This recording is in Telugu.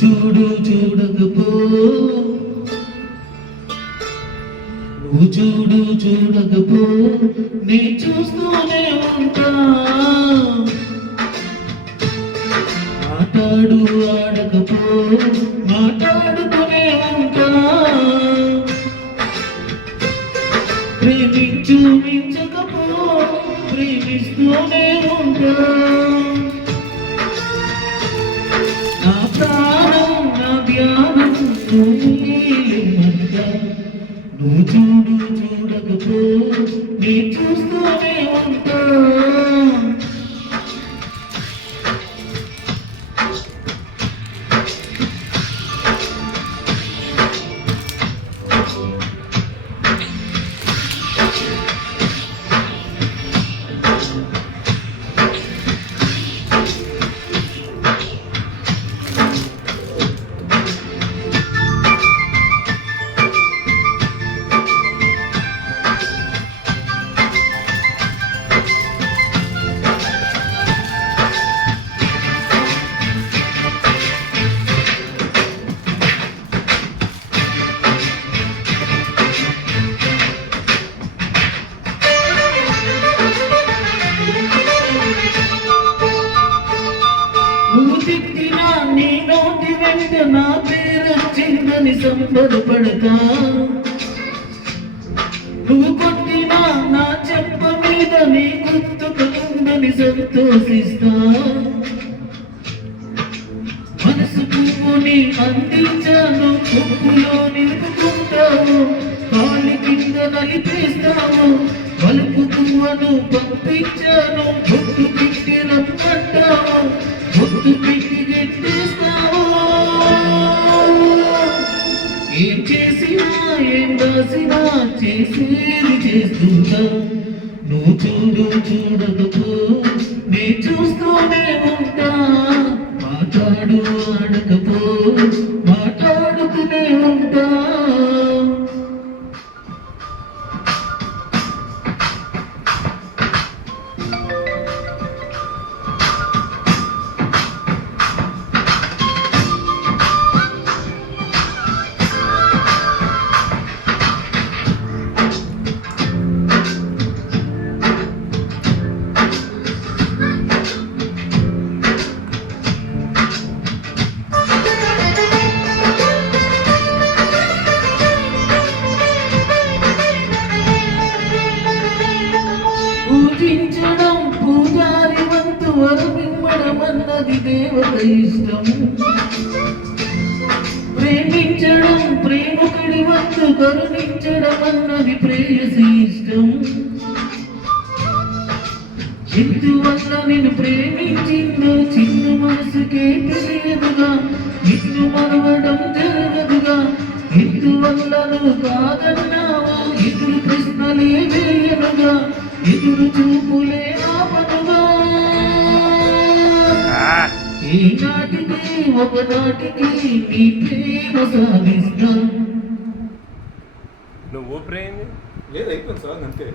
చూడు చూడకపో, నువ్వు చూడు చూడకపో, నీ చూస్తూనే ఉంటా. మాట్లాడు ఆడకపో, మాట్లాడుతూనే ఉంటా. ప్రేమించు మించకపో, ప్రేమిస్తూనే ఉంటా. నా ప్రాణం నా ధ్యానం నువ్వు చూడు చూడకపో, నీ చూస్తూనే ఉంటా. నువ్వు తిట్టినా నీ నోటి వెంట నా పేరొచ్చిందని సంబరపడతా. నువ్వు కొట్టినా నా చెంప మీద నీ గుర్తుకుందని సంతోషిస్తా. మనసు పువ్వుని అందించాను, పువ్వులో నిలుపుకుంటావు, కాలి కింద నలిపేస్తావు. పలుపు పువ్వును పంపించాను, బొట్టు పెట్టి రమ్మంటావు, బొట్టు పెట్టి గెట్టేస్తావు. ఏం చేసినా ఏం రాసినా చేసేది చేస్తుంటా. నువ్వు చూడు చూడకపో, నే చూస్తూనే ఉంటా. మాట్లాడు ఆడకపో, మాట్లాడుతూనే ఉంటా. పూజించడం పూజారి వంతు, వరమిమ్మడమన్నది దేవత ఇష్టం. ప్రేమించడం ప్రేమికుడి వంతు, కరుణించడం అన్నది ప్రేయసి ఇష్టం. ఎందువల్ల నేను ప్రేమించిందో చిన్న మనసుకే తెలియదుగా, నిన్ను మనవడం జరగదుగా. ఎందువల్ల నువ్వు కాదన్నావో ఎదురు ప్రశ్నలే వేయనుగా, ఎదురు చూపులే ఆపనుగా. ఈనాటికి ఒకనాటికి నీ ప్రేమ సాధిస్తా. నువ్వు ప్రేమ లేదు అయిపోయింది సార్ అంతే.